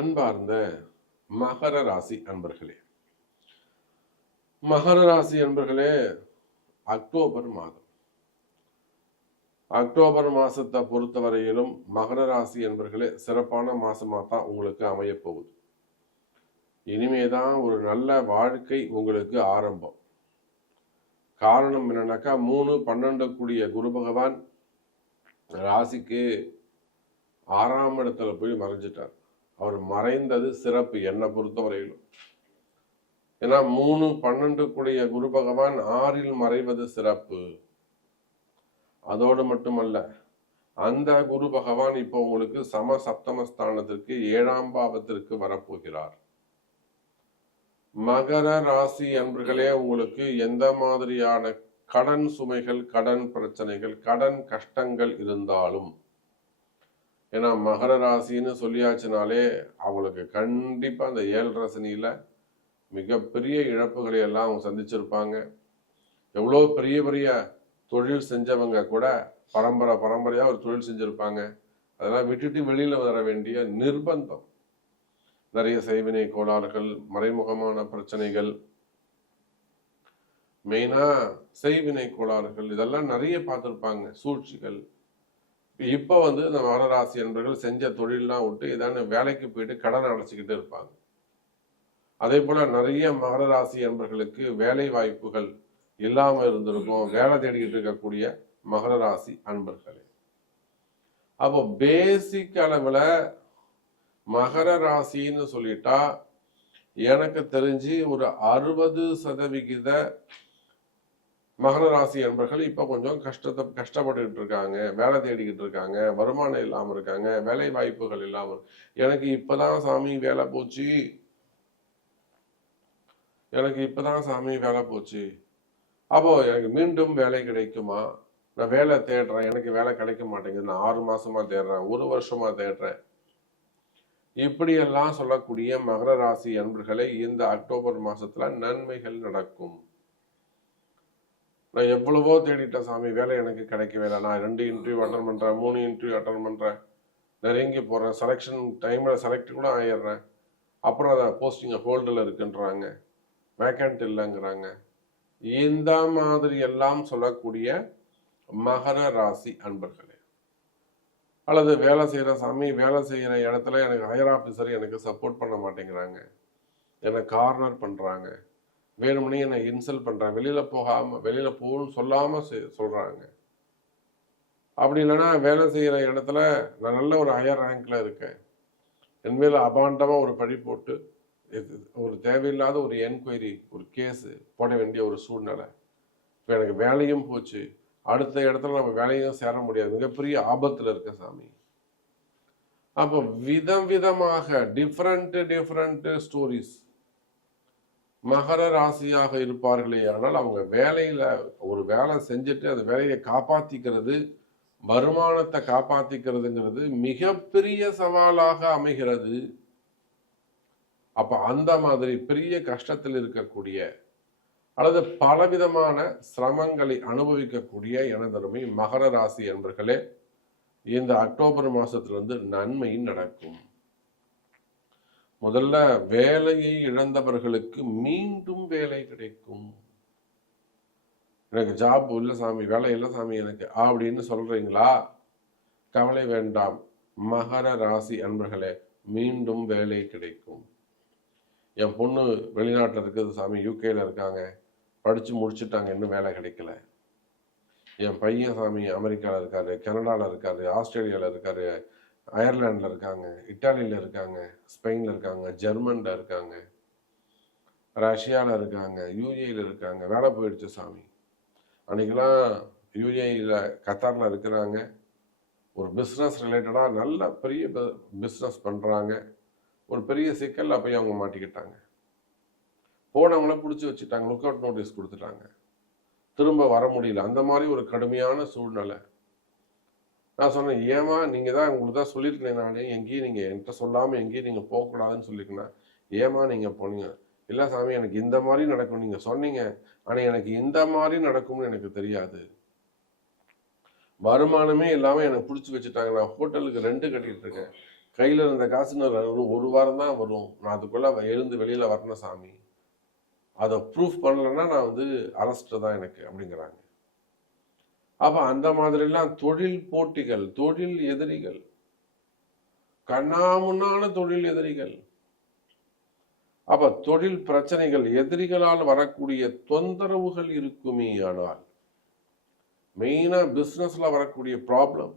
அன்பார்ந்த மகர ராசி அன்பர்களே மகர ராசி அன்பர்களே அக்டோபர் மாதம் அக்டோபர் மாசத்தை பொறுத்த வரையிலும் மகர ராசி அன்பர்களே சிறப்பான மாசமாக தான் உங்களுக்கு அமைய போகுது இனிமேதான் ஒரு நல்ல வாழ்க்கை உங்களுக்கு ஆரம்பம் காரணம் என்னன்னாக்கா மூணு பன்னெண்டு கூடிய குரு பகவான் ராசிக்கு ஆறாம் இடத்துல போய் மறைஞ்சிட்டார் அவர் மறைந்தது சிறப்பு என்னை பொறுத்தவரையிலும் ஏன்னா மூணு பன்னெண்டு கூடிய குரு பகவான் ஆறில் மறைவது சிறப்பு அதோடு மட்டுமல்ல அந்த குரு பகவான் இப்போ உங்களுக்கு சம சப்தமஸ்தானத்திற்கு ஏழாம் பாவத்திற்கு வரப்போகிறார் மகர ராசி அன்பர்களே உங்களுக்கு எந்த மாதிரியான கடன் சுமைகள் கடன் பிரச்சனைகள் கடன் கஷ்டங்கள் இருந்தாலும் ஏன்னா மகர ராசின்னு சொல்லியாச்சுனாலே அவங்களுக்கு கண்டிப்பாக அந்த ஏழு ரசனியில் மிகப்பெரிய இழப்புகளை எல்லாம் அவங்க சந்திச்சிருப்பாங்க எவ்வளோ பெரிய பெரிய தொழில் செஞ்சவங்க கூட பரம்பரை பரம்பரையாக ஒரு தொழில் செஞ்சுருப்பாங்க அதெல்லாம் விட்டுட்டு வெளியில் வர வேண்டிய நிர்பந்தம் நிறைய செய்வினை கோளாறுகள் மறைமுகமான பிரச்சனைகள் மெயினாக செய்வினை கோளாறுகள் இதெல்லாம் நிறைய பார்த்துருப்பாங்க சூழ்ச்சிகள் இப்போ வந்து இந்த மகராசி என்பர்கள் செஞ்ச தொழிலெலாம் விட்டு ஏதாவது வேலைக்கு போயிட்டு கடன் அடைச்சிக்கிட்டு இருப்பாங்க அதே போல் நிறைய மகர ராசி என்பர்களுக்கு வேலை வாய்ப்புகள் இல்லாமல் இருந்திருக்கும் வேலை தேடிக்கிட்டு இருக்கக்கூடிய மகர ராசி அன்பர்களே அப்போ பேசிக் அளவில் மகர ராசின்னு சொல்லிட்டா எனக்கு தெரிஞ்சு ஒரு அறுபது சதவிகித மகர ராசி அன்பர்கள் இப்போ கொஞ்சம் கஷ்டத்தை கஷ்டப்பட்டுக்கிட்டு இருக்காங்க வேலை தேடிக்கிட்டு இருக்காங்க வருமானம் இல்லாமல் இருக்காங்க வேலை வாய்ப்புகள் இல்லாமல் எனக்கு இப்போதான் சாமி வேலை போச்சு எனக்கு இப்போதான் சாமி வேலை போச்சு அப்போ எனக்கு மீண்டும் வேலை கிடைக்குமா நான் வேலை தேடுறேன் எனக்கு வேலை கிடைக்க மாட்டேங்குது நான் ஆறு மாசமா தேடுறேன் ஒரு வருஷமா தேடுறேன் இப்படியெல்லாம் சொல்லக்கூடிய மகர ராசி அன்பர்களே இந்த அக்டோபர் மாசத்துல நன்மைகள் நடக்கும் நான் எவ்வளவோ தேடிட்டேன் சாமி வேலை எனக்கு கிடைக்கவே இல்லை நான் ரெண்டு இன்டர்வியூ அட்டன் பண்ணுறேன் மூணு இன்டர்வியூ அட்டன் பண்ணுறேன் நெருங்கி போகிறேன் செலெக்ஷன் டைமில் செலக்ட் கூட ஆயிடுறேன் அப்புறம் அதை போஸ்டிங்கை ஹோல்டில் இருக்குன்றாங்க வேக்கண்ட் இல்லைங்கிறாங்க இந்த மாதிரி எல்லாம் சொல்லக்கூடிய மகர ராசி அன்பர்களே அல்லது வேலை செய்கிற சாமி வேலை செய்கிற இடத்துல எனக்கு ஹையர் ஆஃபீஸர் எனக்கு சப்போர்ட் பண்ண மாட்டேங்கிறாங்க என்னை கார்னர் பண்ணுறாங்க வேணும்னே என்னை இன்சல்ட் பண்ணுறேன் வெளியில் போகாமல் வெளியில் போகணும்னு சொல்லாமல் சொல்கிறாங்க அப்படி இல்லைன்னா வேலை செய்கிற இடத்துல நான் நல்ல ஒரு ஹையர் ரேங்கில் இருக்கேன் என் மேலே அபாண்டமாக ஒரு பழி போட்டு ஒரு தேவையில்லாத ஒரு என்கொயரி ஒரு கேஸு போட வேண்டிய ஒரு சூழ்நிலை இப்போ எனக்கு வேலையும் போச்சு அடுத்த இடத்துல நம்ம வேலையும் சேர முடியாது மிகப்பெரிய ஆபத்தில் இருக்க சாமி அப்போ விதம் விதமாக டிஃப்ரெண்ட்டு டிஃப்ரெண்ட்டு ஸ்டோரிஸ் மகர ராசியாக இருப்பார்களே ஆனால் அவங்க வேலையில் ஒரு வேலை செஞ்சுட்டு அந்த வேலையை காப்பாற்றிக்கிறது வருமானத்தை காப்பாற்றிக்கிறதுங்கிறது மிகப்பெரிய சவாலாக அமைகிறது அப்போ அந்த மாதிரி பெரிய கஷ்டத்தில் இருக்கக்கூடிய அல்லது பலவிதமான சிரமங்களை அனுபவிக்கக்கூடிய எனதருமை மகர ராசி என்பர்களே இந்த அக்டோபர் மாதத்துலேருந்து நன்மையும் நடக்கும் முதல்ல வேலையை இழந்தவர்களுக்கு மீண்டும் வேலை கிடைக்கும் எனக்கு ஜாப் இல்லை சாமி வேலை இல்லை சாமி எனக்கு அப்படின்னு சொல்கிறீங்களா கவலை வேண்டாம் மகர ராசி அன்பர்களே மீண்டும் வேலை கிடைக்கும் என் பொண்ணு வெளிநாட்டில் இருக்குது சாமி யூகேல இருக்காங்க படித்து முடிச்சுட்டாங்க இன்னும் வேலை கிடைக்கல என் பையன் சாமி அமெரிக்காவில் இருக்காரு கனடாவில் இருக்காரு ஆஸ்திரேலியாவில் இருக்காரு அயர்லாண்டில் இருக்காங்க இட்டாலியில் இருக்காங்க ஸ்பெயினில் இருக்காங்க ஜெர்மனில் இருக்காங்க ரஷ்யாவில் இருக்காங்க யூஏயில் இருக்காங்க வேலை போயிடுச்சு சாமி அன்றைக்கெலாம் யூஏயில் கத்தாரில் இருக்கிறாங்க ஒரு பிஸ்னஸ் ரிலேட்டடாக நல்ல பெரிய பிஸ்னஸ் பண்ணுறாங்க ஒரு பெரிய சிக்கலில் போய் அவங்க மாட்டிக்கிட்டாங்க போனவங்கள பிடிச்சி வச்சுட்டாங்க லுக் அவுட் நோட்டீஸ் கொடுத்துட்டாங்க திரும்ப வர முடியல அந்த மாதிரி ஒரு கடுமையான சூழ்நிலை நான் சொன்னேன் ஏமா நீங்கள் தான் உங்களுக்கு தான் சொல்லியிருக்கேன் நானே எங்கேயும் நீங்கள் என்கிட்ட சொல்லாமல் எங்கேயும் நீங்கள் போகக்கூடாதுன்னு சொல்லியிருக்கேன் ஏமா நீங்கள் போனீங்க இல்லை சாமி எனக்கு இந்த மாதிரி நடக்கும் நீங்கள் சொன்னீங்க ஆனால் எனக்கு இந்த மாதிரி நடக்கும்னு எனக்கு தெரியாது வருமானமே இல்லாமல் எனக்கு பிடிச்சி வச்சுட்டாங்க நான் ஹோட்டலுக்கு ரெண்டு கட்டிகிட்டு இருக்கேன் கையில் இருந்த காசுன்னு ஒரு வாரம் தான் வரும் நான் அதுக்குள்ளே எழுந்து வெளியில் வரணும் சாமி அதை ப்ரூஃப் பண்ணலன்னா நான் வந்து அரெஸ்ட்டு தான் எனக்கு அப்படிங்கிறாங்க அப்ப அந்த மாதிரிலாம் தொழில் போட்டிகள் தொழில் எதிரிகள் கண்ணாமுன்னான தொழில் எதிரிகள் அப்ப தொழில் பிரச்சனைகள் எதிரிகளால் வரக்கூடிய தொந்தரவுகள் இருக்குமே ஆனால் மெயினா பிசினஸ்ல வரக்கூடிய ப்ராப்ளம்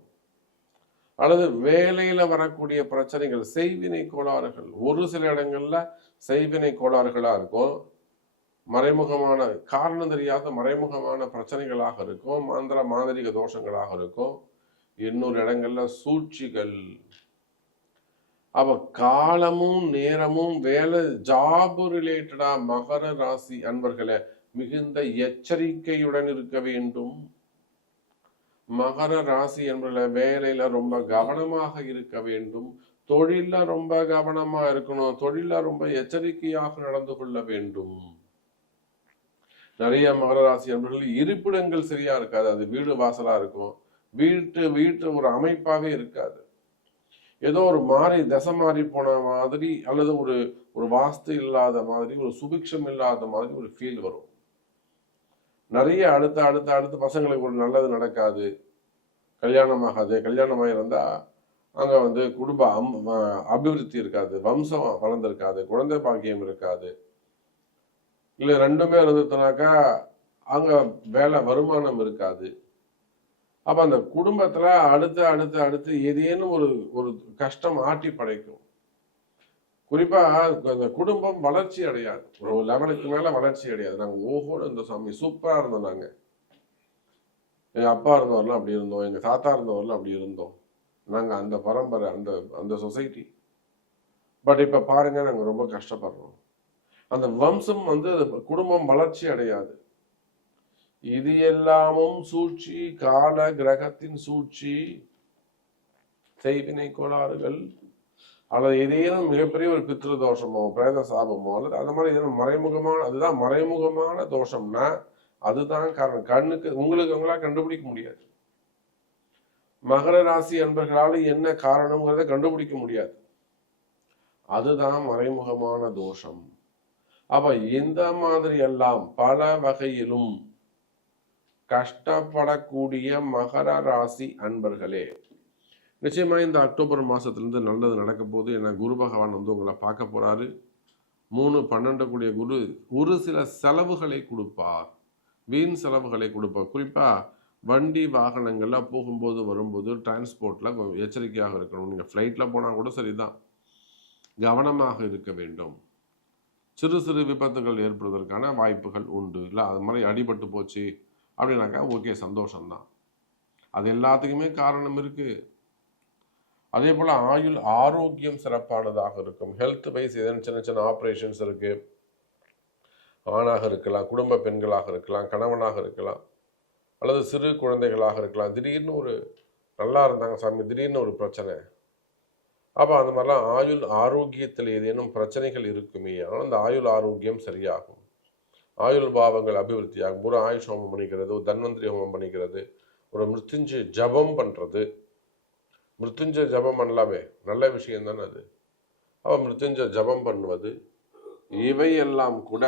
அல்லது வேலையில வரக்கூடிய பிரச்சனைகள் செய்வினை கோளாறுகள் ஒரு சில இடங்கள்ல செய்வினை கோளாறுகளா இருக்கும் மறைமுகமான காரணம் தெரியாத மறைமுகமான பிரச்சனைகளாக இருக்கும் மந்திர மாந்திரிக தோஷங்களாக இருக்கும் இன்னொரு இடங்கள்ல சூழ்ச்சிகள் அப்ப காலமும் நேரமும் வேலை ஜாபு ரிலேட்டடா மகர ராசி அன்பர்களை மிகுந்த எச்சரிக்கையுடன் இருக்க வேண்டும் மகர ராசி என்பதுல வேலையில ரொம்ப கவனமாக இருக்க வேண்டும் தொழில ரொம்ப கவனமா இருக்கணும் தொழில ரொம்ப எச்சரிக்கையாக நடந்து கொள்ள வேண்டும் நிறைய மகர ராசி அன்பர்கள் இருப்பிடங்கள் சரியா இருக்காது அது வீடு வாசலா இருக்கும் வீட்டு வீட்டு ஒரு அமைப்பாகவே இருக்காது ஏதோ ஒரு மாறி தசை மாறி போன மாதிரி அல்லது ஒரு ஒரு வாஸ்து இல்லாத மாதிரி ஒரு சுபிக்ஷம் இல்லாத மாதிரி ஒரு ஃபீல் வரும் நிறைய அடுத்த அடுத்த அடுத்த பசங்களுக்கு ஒரு நல்லது நடக்காது கல்யாணம் ஆகாது கல்யாணமாக இருந்தால் அங்கே வந்து குடும்ப அம் அபிவிருத்தி இருக்காது வம்சம் வளர்ந்துருக்காது குழந்தை பாக்கியம் இருக்காது இல்லை ரெண்டுமே இருந்துச்சுனாக்கா அங்கே வேலை வருமானம் இருக்காது அப்போ அந்த குடும்பத்தில் அடுத்து அடுத்து அடுத்து ஏதேனும் ஒரு ஒரு கஷ்டம் ஆட்டி படைக்கும் குறிப்பாக அந்த குடும்பம் வளர்ச்சி அடையாது ஒரு லெவலுக்கு மேலே வளர்ச்சி அடையாது நாங்கள் ஓஹோடு இந்த சாமி சூப்பராக இருந்தோம் நாங்கள் எங்கள் அப்பா இருந்தவரில் அப்படி இருந்தோம் எங்கள் தாத்தா இருந்தவரில் அப்படி இருந்தோம் நாங்கள் அந்த பரம்பரை அந்த அந்த சொசைட்டி பட் இப்போ பாருங்கள் நாங்கள் ரொம்ப கஷ்டப்படுறோம் அந்த வம்சம் வந்து குடும்பம் வளர்ச்சி அடையாது இது எல்லாமும் சூழ்ச்சி கால கிரகத்தின் சூழ்ச்சி செய்வினை கோளாறுகள் அல்லது ஏதேனும் மிகப்பெரிய ஒரு பித்திரு தோஷமோ பிரேத சாபமோ அல்லது அந்த மாதிரி ஏதேனும் மறைமுகமான அதுதான் மறைமுகமான தோஷம்னா அதுதான் காரணம் கண்ணுக்கு உங்களுக்கு அவங்களா கண்டுபிடிக்க முடியாது மகர ராசி அன்பர்களால் என்ன காரணம்ங்கிறத கண்டுபிடிக்க முடியாது அதுதான் மறைமுகமான தோஷம் அப்ப இந்த மாதிரி எல்லாம் பல வகையிலும் கஷ்டப்படக்கூடிய மகர ராசி அன்பர்களே நிச்சயமா இந்த அக்டோபர் மாசத்திலிருந்து நல்லது நடக்க போது என்ன குரு பகவான் வந்து உங்களை பார்க்க போறாரு மூணு பன்னெண்டு கூடிய குரு ஒரு சில செலவுகளை கொடுப்பார் வீண் செலவுகளை கொடுப்பார் குறிப்பா வண்டி வாகனங்கள்லாம் போகும்போது வரும்போது டிரான்ஸ்போர்ட்டில் எச்சரிக்கையாக இருக்கணும் நீங்கள் ஃப்ளைட்டில் போனால் கூட சரிதான் கவனமாக இருக்க வேண்டும் சிறு சிறு விபத்துகள் ஏற்படுவதற்கான வாய்ப்புகள் உண்டு இல்லை அது மாதிரி அடிபட்டு போச்சு அப்படின்னாக்கா ஓகே சந்தோஷம்தான் அது எல்லாத்துக்குமே காரணம் இருக்குது அதே போல் ஆயுள் ஆரோக்கியம் சிறப்பானதாக இருக்கும் ஹெல்த் வைஸ் எதனா சின்ன சின்ன ஆப்ரேஷன்ஸ் இருக்குது ஆணாக இருக்கலாம் குடும்ப பெண்களாக இருக்கலாம் கணவனாக இருக்கலாம் அல்லது சிறு குழந்தைகளாக இருக்கலாம் திடீர்னு ஒரு நல்லா இருந்தாங்க சாமி திடீர்னு ஒரு பிரச்சனை அப்போ அந்த மாதிரிலாம் ஆயுள் ஆரோக்கியத்தில் ஏதேனும் பிரச்சனைகள் இருக்குமே ஆனால் அந்த ஆயுள் ஆரோக்கியம் சரியாகும் ஆயுள் பாவங்கள் அபிவிருத்தியாகும் ஒரு ஆயுஷ் ஹோமம் பண்ணிக்கிறது ஒரு தன்வந்திரி ஹோமம் பண்ணிக்கிறது ஒரு மிருத்துஞ்ச ஜபம் பண்ணுறது மிருத்துஞ்ச ஜபம் பண்ணலாமே நல்ல விஷயம் தானே அது அப்போ மிருத்துஞ்ச ஜபம் பண்ணுவது இவையெல்லாம் கூட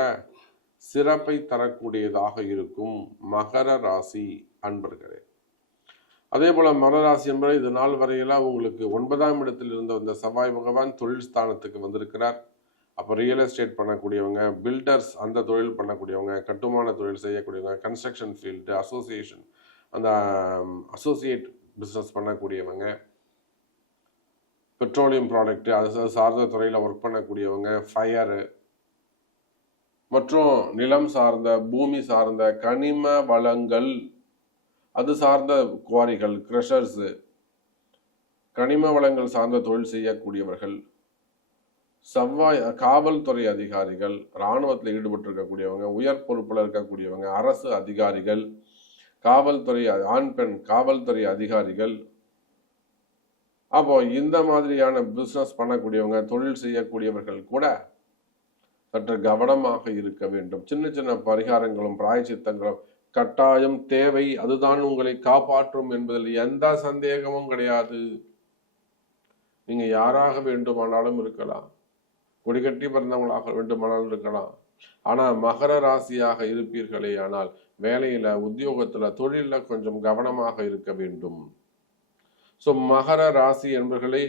சிறப்பை தரக்கூடியதாக இருக்கும் மகர ராசி அன்பர்களே அதே போல் மரராசி என்பது இது நாள் வரையெல்லாம் உங்களுக்கு ஒன்பதாம் இடத்தில் இருந்து வந்த செவ்வாய் பகவான் தொழில் ஸ்தானத்துக்கு வந்திருக்கிறார் அப்போ ரியல் எஸ்டேட் பண்ணக்கூடியவங்க பில்டர்ஸ் அந்த தொழில் பண்ணக்கூடியவங்க கட்டுமான தொழில் செய்யக்கூடியவங்க கன்ஸ்ட்ரக்ஷன் ஃபீல்டு அசோசியேஷன் அந்த அசோசியேட் பிஸ்னஸ் பண்ணக்கூடியவங்க பெட்ரோலியம் ப்ராடக்ட்டு அது சார்ந்த துறையில் ஒர்க் பண்ணக்கூடியவங்க ஃபயரு மற்றும் நிலம் சார்ந்த பூமி சார்ந்த கனிம வளங்கள் அது சார்ந்த குவாரிகள் கிரஷர்ஸு கனிம வளங்கள் சார்ந்த தொழில் செய்யக்கூடியவர்கள் செவ்வாய் காவல்துறை அதிகாரிகள் இராணுவத்தில் ஈடுபட்டிருக்கக்கூடியவங்க உயர் பொறுப்பில் இருக்கக்கூடியவங்க அரசு அதிகாரிகள் காவல்துறை ஆண் பெண் காவல்துறை அதிகாரிகள் அப்போ இந்த மாதிரியான பிஸ்னஸ் பண்ணக்கூடியவங்க தொழில் செய்யக்கூடியவர்கள் கூட சற்று கவனமாக இருக்க வேண்டும் சின்ன சின்ன பரிகாரங்களும் பிராயச்சித்தங்களும் கட்டாயம் தேவை அதுதான் உங்களை காப்பாற்றும் என்பதில் எந்த சந்தேகமும் கிடையாது நீங்க யாராக வேண்டுமானாலும் இருக்கலாம் கொடிகட்டி பிறந்தவங்களாக வேண்டுமானாலும் இருக்கலாம் ஆனா மகர ராசியாக இருப்பீர்களே ஆனால் வேலையில உத்தியோகத்துல தொழில கொஞ்சம் கவனமாக இருக்க வேண்டும் சோ மகர ராசி என்பர்களே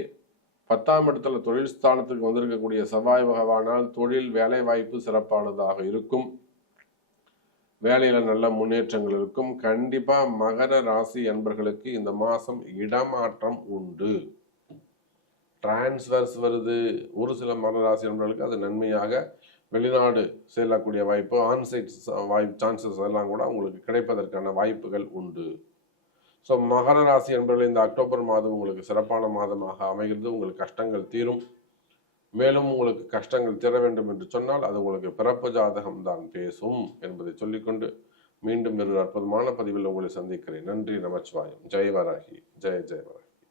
பத்தாம் இடத்துல தொழில் ஸ்தானத்துக்கு வந்திருக்கக்கூடிய செவ்வாய் பகவானால் தொழில் வேலை வாய்ப்பு சிறப்பானதாக இருக்கும் வேலையில் நல்ல முன்னேற்றங்கள் இருக்கும் கண்டிப்பாக மகர ராசி அன்பர்களுக்கு இந்த மாதம் இடமாற்றம் உண்டு டிரான்ஸ்வர்ஸ் வருது ஒரு சில மகர ராசி அன்பர்களுக்கு அது நன்மையாக வெளிநாடு செல்லக்கூடிய வாய்ப்பு ஆன்சைட் வாய்ப்பு சான்சஸ் எல்லாம் கூட உங்களுக்கு கிடைப்பதற்கான வாய்ப்புகள் உண்டு ஸோ மகர ராசி என்பதில் இந்த அக்டோபர் மாதம் உங்களுக்கு சிறப்பான மாதமாக அமைகிறது உங்கள் கஷ்டங்கள் தீரும் மேலும் உங்களுக்கு கஷ்டங்கள் தீர வேண்டும் என்று சொன்னால் அது உங்களுக்கு பிறப்பு ஜாதகம் தான் பேசும் என்பதை சொல்லிக்கொண்டு மீண்டும் வேறு அற்புதமான பதிவில் உங்களை சந்திக்கிறேன் நன்றி நமச்சிவாயம் ஜெய் வராகி ஜெய ஜெய வராகி